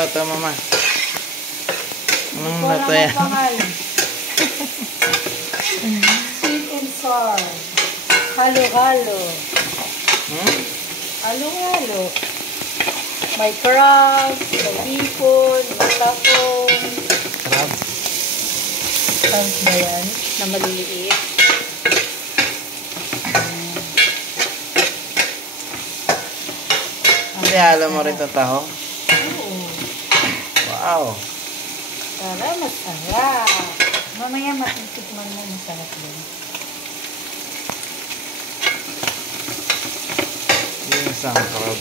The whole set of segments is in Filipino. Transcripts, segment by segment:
luto, mama? Anong luto yan? Sweet and sour. Halo-halo. Halo-halo. May crabs, may bacon, may tahong. Crabs? Crabs ba yan? Na maliliit. Hindi, alam mo rin ito tahong? Oo. Wow. Sarap, masarap. Mamaya matitikman mo, masarap din. Yung isang crab.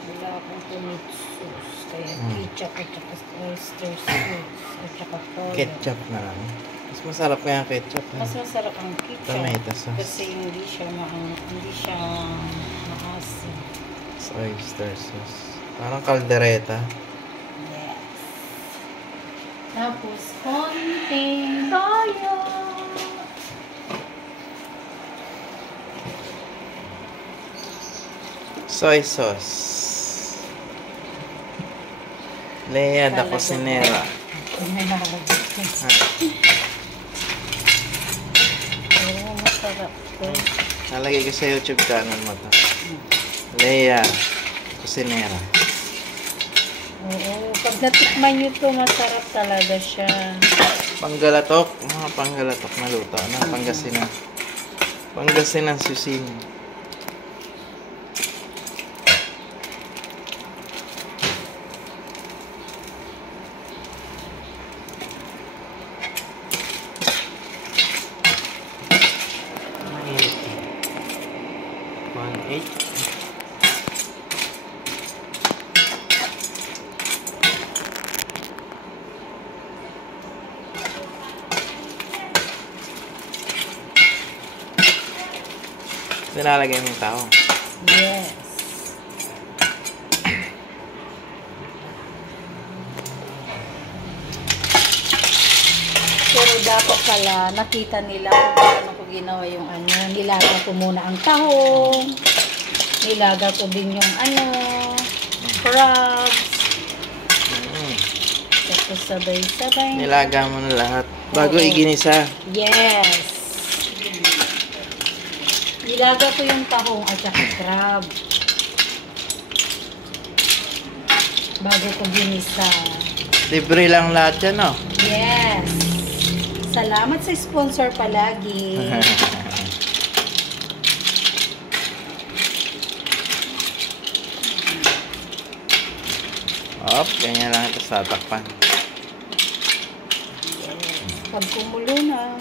Wala akong tomato sauce. Kaya ketchup at saka oyster sauce at saka cola. Ketchup na lang. Mas masarap kaya ketchup. Mas masarap ang ketchup. Tomato sauce. Kasi hindi siya maasim. Oyster sauce. Parang kaldereta. Yes. Tapos, konting toyo. Soy sauce. Lea da Cocinera. Oo, masarap to. Nalagay ko sa YouTube channel mo to. Lea Cocinera. Oo, pag natikman nyo to, masarap talaga siya. Panggalatok. Mga panggalatok na luto. Pangasinan. Pangasinan susin. Mainit. 1.8. Nilalagay mo yung tao. Yes. Pero dapat pala, nakita nila kung paano ko ginawa yung ano. Nilaga ko muna ang tahong. Nilaga ko din yung ano, crabs. Tapos sabay-sabay. Nilaga mo na lahat. Bago iginisa. Yes. Nilaga ko yung tahong at saka crab. Bago ko ginisa. Libre lang lahat yan, no? Yes. Salamat sa sponsor palagi. Ganyan lang ito sa takpan. Yes. Pag kumulo na,